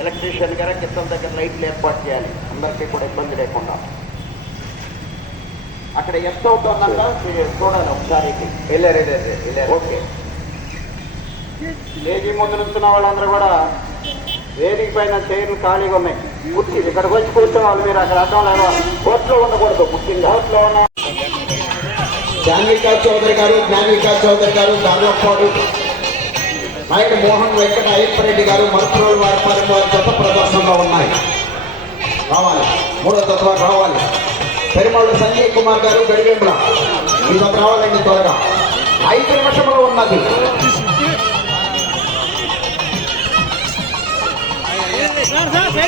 Electrician గారు కింద దగ్గర లైట్లు ఏర్పాటు చేయాలి. అందరికీ కూడా ఇబ్బంది లేకుండా. అక్కడ ఎంత అవుతుందంట మీరు చూడాలి ఒకసారి. వెళ్ళారు వెళ్ళారు ఓకే. లేజీ ముందు నుంచున్న వాళ్ళందరూ కూడా వేదిక పైన చైర్లు ఖాళీగా ఉన్నాయి. కుర్చీ ఇక్కడికి వచ్చి కూర్చోవాలి మీరు అక్కడ అర్థం లేదు కోర్టులో ఉండకూడదు ముఖ్యంగా. కోర్టులో ఉన్న జాన్వికా చౌదరి గారు జ్ఞానికా చౌదరి గారు దార్లపాడు నాయుడు మోహన్ వెంకట అయ్యప్పరెడ్డి గారు మరుపురోలు వారి వారి జత ప్రదర్శనలో ఉన్నాయి. రావాలి. మూడో తత్వ రావాలి. పెరుమాళ్ళు సంజయ్ కుమార్ గారు గడివెంబల ఈ రావాలండి త్వరగా. ఐదు నిమిషములు ఉన్నది. సార్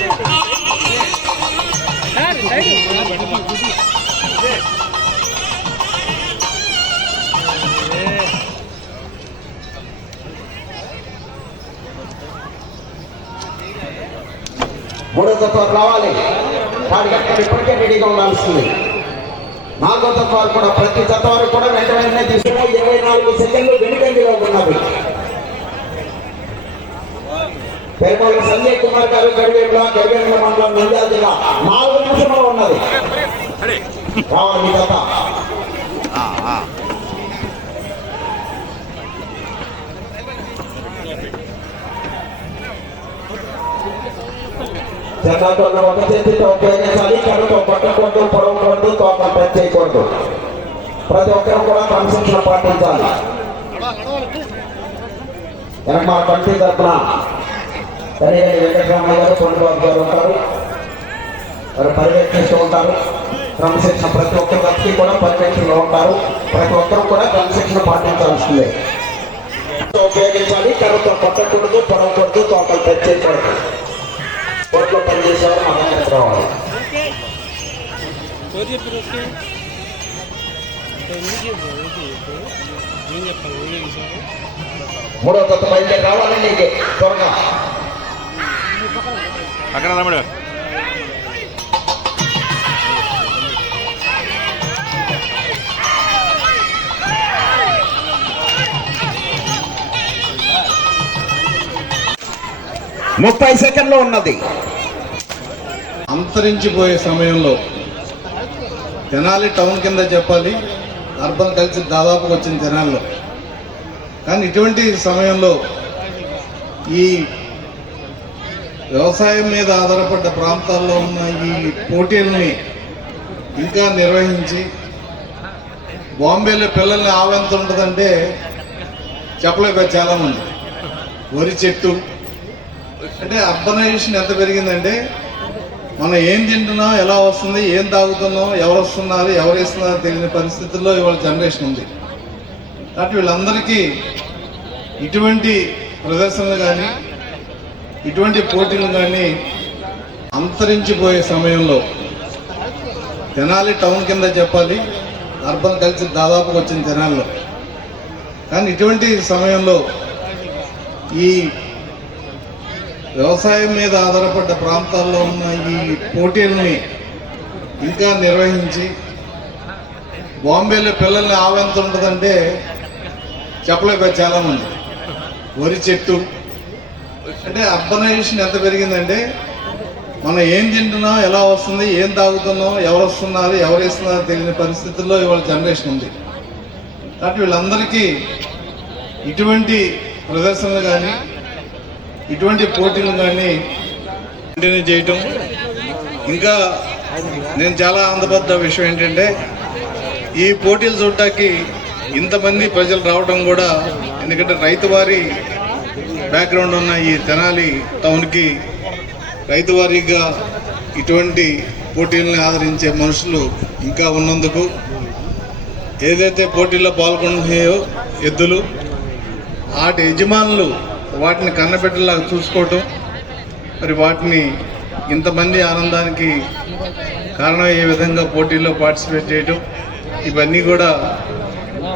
మూడో తత్వాలు రావాలి. వాడి గంటలు ఇప్పటికే రెడీగా ఉండాల్సింది. నాలుగో తత్వాలు కూడా ప్రతి తత్వాలు కూడా వెంట వెంటనే తీసుకుని ఇరవై నాలుగు సెకండ్లు వెనుకండిలో ఉన్నారు పెరుమాళ్ళ సంజయ్ కుమార్ గారు గడివేంద్ర గడివేంద్ర మండలం నంద్యాల జిల్లా నాలుగు నిమిషంలో ఉన్నది. రావాలి మీ జత జనాభాలో ఒక చేతితో ఉపయోగించాలి కనుక పట్టకూడదు పొడవకూడదు తోక టచ్ చేయకూడదు ప్రతి ఒక్కరు కూడా క్రమశిక్షణ పాటించాలి. వెనక మా కంటి తరఫున కడిగేని వెంకటరామయ్య గారు కొండబాబు గారు ఉంటారు వారు పర్యవేక్షిస్తూ ఉంటారు క్రమశిక్షణ ప్రతి ఒక్కరి వ్యక్తి కూడా పర్యవేక్షణలో ఉంటారు ప్రతి ఒక్కరు కూడా క్రమశిక్షణ పాటించాల్సిందే ఉపయోగించాలి కనుక పట్టకూడదు పొడవకూడదు తోకలు టచ్ చేయకూడదు ఎవరు చెప్పారు ఓకే? ఎందుకు చెప్పారు ఓకే చెప్పు ఏం చెప్పాలి? ఓకే చేశారు? మూడో కొత్త బయలుదేరి రావాలండి నీకు త్వరగా. అక్కడ రమ్మడు ముప్పై సెకండ్లో ఉన్నది. అంతరించిపోయే సమయంలో తెనాలి టౌన్ కింద చెప్పాలి అర్బన్ కలిసి దాదాపుగా వచ్చిన తెనాలిలో. కానీ ఇటువంటి సమయంలో ఈ వ్యవసాయం మీద ఆధారపడ్డ ప్రాంతాల్లో ఉన్న ఈ పోటీల్ని ఇంకా నిర్వహించి బాంబేలో పిల్లల్ని ఆవెంత ఉంటుందంటే చెప్పలేక చాలామంది. వరి చెట్టు. అంటే అర్బనైజేషన్ ఎంత పెరిగిందంటే మనం ఏం తింటున్నాం ఎలా వస్తుంది ఏం తాగుతున్నాం ఎవరు వస్తున్నారు ఎవరు ఇస్తున్నారు తెలియని పరిస్థితుల్లో ఇవాళ జనరేషన్ ఉంది. కాబట్టి వీళ్ళందరికీ ఇటువంటి ప్రదర్శనలు కానీ ఇటువంటి పోటీలు కానీ అంతరించిపోయే సమయంలో తెనాలి టౌన్ కింద చెప్పాలి అర్బన్ కల్చర్ దాదాపు వచ్చిన తెనాలిలో. కానీ ఇటువంటి సమయంలో ఈ వ్యవసాయం మీద ఆధారపడ్డ ప్రాంతాల్లో ఉన్న ఈ పోటీల్ని ఇంకా నిర్వహించి బాంబేలో పిల్లల్ని ఆవెంత ఉంటుందంటే చెప్పలేక చాలామంది. వరి చెట్టు. అంటే అర్బనైజేషన్ ఎంత పెరిగిందంటే మనం ఏం తింటున్నాం ఎలా వస్తుంది ఏం తాగుతున్నాం ఎవరు వస్తున్నారు ఎవరు ఇస్తున్నారు తెలియని పరిస్థితుల్లో ఇవాళ జనరేషన్ ఉంది. కాబట్టి వీళ్ళందరికీ ఇటువంటి ప్రదర్శనలు కానీ ఇటువంటి పోటీలు కానీ కంటిన్యూ చేయటం. ఇంకా నేను చాలా ఆనందపడ్డ విషయం ఏంటంటే ఈ పోటీలు చూడటానికి ఇంతమంది ప్రజలు రావడం కూడా ఎందుకంటే రైతు వారి బ్యాక్గ్రౌండ్ ఉన్న ఈ తెనాలి టౌన్కి రైతువారీగా ఇటువంటి పోటీలను ఆదరించే మనుషులు ఇంకా ఉన్నందుకు ఏదైతే పోటీల్లో పాల్గొంటున్నాయో ఎద్దులు వాటి యజమానులు వాటిని కన్నబిడ్డలాగా చూసుకోవటం మరి వాటిని ఇంతమంది ఆనందానికి కారణం ఏ విధంగా పోటీల్లో పార్టిసిపేట్ చేయటం ఇవన్నీ కూడా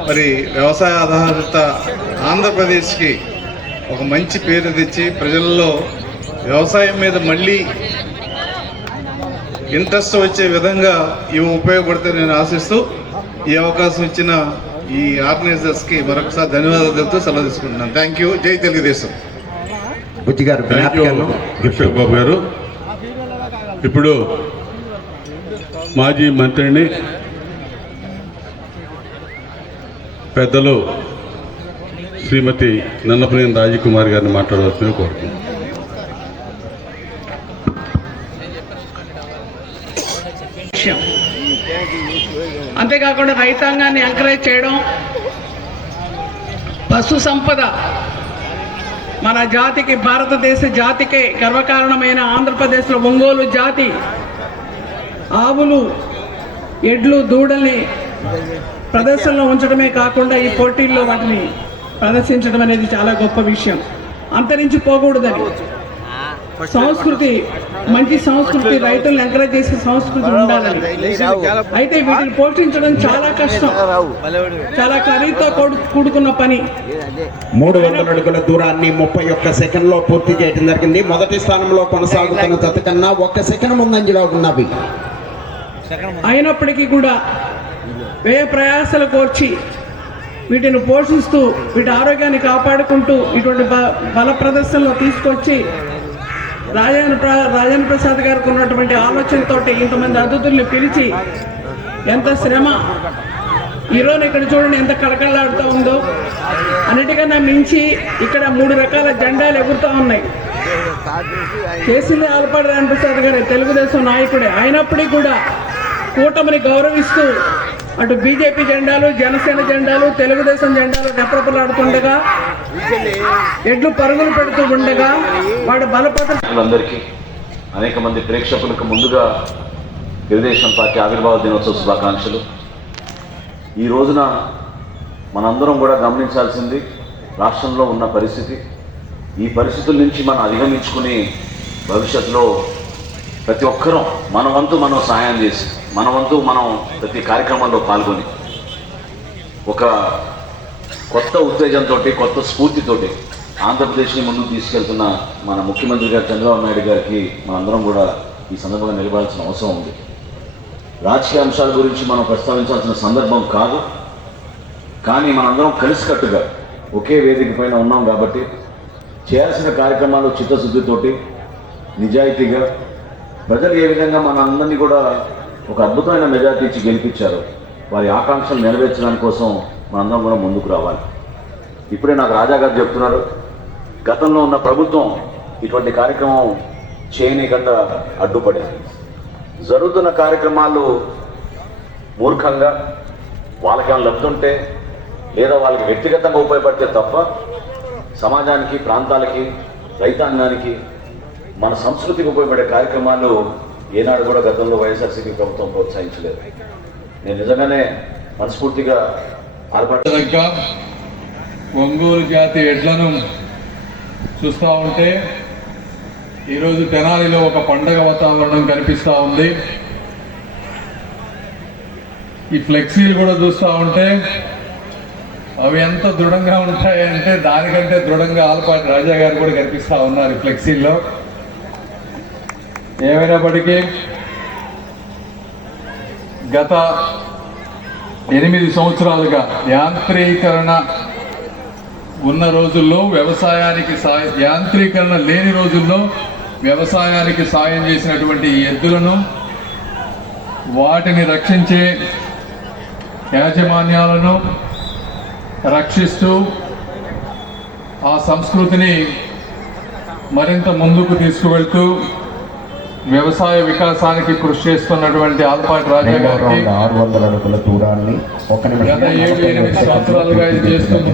మరి వ్యవసాయ ఆధారిత ఆంధ్రప్రదేశ్కి ఒక మంచి పేరు తెచ్చి ప్రజల్లో వ్యవసాయం మీద మళ్ళీ ఇంట్రెస్ట్ వచ్చే విధంగా ఇవి ఉపయోగపడితే నేను ఆశిస్తూ ఈ అవకాశం ఇచ్చిన ఈ ఆర్గనైజర్స్కి మరొకసారి ధన్యవాదాలు తెలుపుతూ సెలవు తీసుకుంటున్నాను. థ్యాంక్ యూ జై తెలుగుదేశం. బుజ్జి గారు బాబు గారు. ఇప్పుడు మాజీ మంత్రిని పెద్దలు శ్రీమతి నన్నపనేని రాజకుమార్ గారిని మాట్లాడవలసింది కోరుతున్నాను విషయం. అంతేకాకుండా రైతాంగాన్ని ఎంకరేజ్ చేయడం పశు సంపద. మన జాతికి భారతదేశ జాతికే గర్వకారణమైన ఆంధ్రప్రదేశ్లో ఒంగోలు జాతి ఆవులు ఎడ్లు దూడల్ని ప్రదర్శనలో ఉంచడమే కాకుండా ఈ పోటీల్లో వాటిని ప్రదర్శించడం అనేది చాలా గొప్ప విషయం. అంతరించి పోకూడదని. సంస్కృతి మంచి సంస్కృతి రైతులను ఎంకరేజ్ చేసే సంస్కృతి ఉండాలని అయితే వీటిని పోషించడం చాలా కష్టం. చాలా ఖరీదుతో కూడు- కూడుకున్న పని. మూడు వందల అడుగుల దూరాన్ని ముప్పై ఒక్క సెకండ్లో పూర్తి చేయడం జరిగింది. మొదటి స్థానంలో కొనసాగుతున్న జత కన్నా ఒక్క సెకండ్ ముందంజలో ఉన్నవి. అయినప్పటికీ కూడా వ్యయ ప్రయాసలు కోర్చి వీటిని పోషిస్తూ వీటి ఆరోగ్యాన్ని కాపాడుకుంటూ ఇటువంటి బ- బల ప్రదర్శనలో తీసుకొచ్చి రాజేంద్ర ప్ర రాజేంద్ర ప్రసాద్ గారికి ఉన్నటువంటి ఆలోచనతో ఇంతమంది అతిథుల్ని పిలిచి ఎంత శ్రమ ఈరోజు ఇక్కడ చూడండి ఎంత కళకళలాడుతూ ఉందో. అన్నిటికన్నా మించి ఇక్కడ మూడు రకాల జెండాలు ఎగురుతూ ఉన్నాయి. చేసింది ఆలపాటి ప్రసాద్ గారు తెలుగుదేశం నాయకుడే. అయినప్పటికీ కూడా కూటమిని గౌరవిస్తూ అటు బీజేపీ జెండాలు జనసేన జెండాలు తెలుగుదేశం జెండాలు రెప్రపలాడుతుండగా ఎడ్లు పరుగులు పెడుతూ ఉండగా వాడు బలపత అందరికీ అనేక మంది ప్రేక్షకులకు ముందుగా తెలుగుదేశం పార్టీ ఆవిర్భావ దినోత్సవ శుభాకాంక్షలు. ఈ రోజున మనందరం కూడా గమనించాల్సింది రాష్ట్రంలో ఉన్న పరిస్థితి. ఈ పరిస్థితుల నుంచి మనం అధిగమించుకుని భవిష్యత్తులో ప్రతి ఒక్కరూ మన వంతు మనం సాయం చేసి మన వంతు మనం ప్రతి కార్యక్రమంలో పాల్గొని ఒక కొత్త ఉత్తేజంతో కొత్త స్ఫూర్తితోటి ఆంధ్రప్రదేశ్ని ముందుకు తీసుకెళ్తున్న మన ముఖ్యమంత్రి గారు చంద్రబాబు నాయుడు గారికి మనందరం కూడా ఈ సందర్భంగా నిలవాల్సిన అవసరం ఉంది. రాజకీయ అంశాల గురించి మనం ప్రస్తావించాల్సిన సందర్భం కాదు. కానీ మనందరం కలిసికట్టుగా ఒకే వేదిక పైన ఉన్నాం కాబట్టి చేయాల్సిన కార్యక్రమాలు చిత్తశుద్ధితోటి నిజాయితీగా ప్రజలు ఏ విధంగా మన అందరినీ కూడా ఒక అద్భుతమైన మెజార్టీ ఇచ్చి గెలిపించారు. వారి ఆకాంక్షలు నెరవేర్చడానికి కోసం మనందరం కూడా ముందుకు రావాలి. ఇప్పుడే నాకు రాజా గారు చెప్తున్నారు గతంలో ఉన్న ప్రభుత్వం ఇటువంటి కార్యక్రమం చేయనీయకుండా అడ్డుపడింది జరుగుతున్న కార్యక్రమాలు మూర్ఖంగా వాళ్ళకేమైనా లబ్ధుంటే లేదా వాళ్ళకి వ్యక్తిగతంగా ఉపయోగపడితే తప్ప సమాజానికి ప్రాంతాలకి రైతాంగానికి మన సంస్కృతికి ఉపయోగపడే కార్యక్రమాలు ఏనాడు కూడా గతంలో వైఎస్ఆర్సీపీ ప్రభుత్వం ప్రోత్సహించలేదు. నేను నిజంగానే మనస్ఫూర్తిగా ఆర్పాటు కనుక ఒంగోలు జాతి ఎడ్లను చూస్తూ ఉంటే ఈరోజు తెనాలిలో ఒక పండగ వాతావరణం కనిపిస్తూ ఉంది. ఈ ఫ్లెక్సీలు కూడా చూస్తూ ఉంటే అవి ఎంత దృఢంగా ఉంటాయంటే దానికంటే దృఢంగా ఆలపాటి రాజా గారు కూడా కనిపిస్తూ ఉన్నారు ఈ ఫ్లెక్సీల్లో. ఏమైనప్పటికీ గత ఎనిమిది సంవత్సరాలుగా యాంత్రీకరణ ఉన్న రోజుల్లో వ్యవసాయానికి సాయం యాంత్రీకరణ లేని రోజుల్లో వ్యవసాయానికి సాయం చేసినటువంటి ఎద్దులను వాటిని రక్షించే యాజమాన్యాలను రక్షిస్తూ ఆ సంస్కృతిని మరింత ముందుకు తీసుకువెళ్తూ వ్యవసాయ వికాసానికి కృషి చేస్తున్నటువంటి ఆల్పాటి రాజా గారికి ఆరు వందల అడుగుల దూరాన్ని ఒక గత ఏడు ఎనిమిది సంవత్సరాలుగా ఇది చేస్తుంది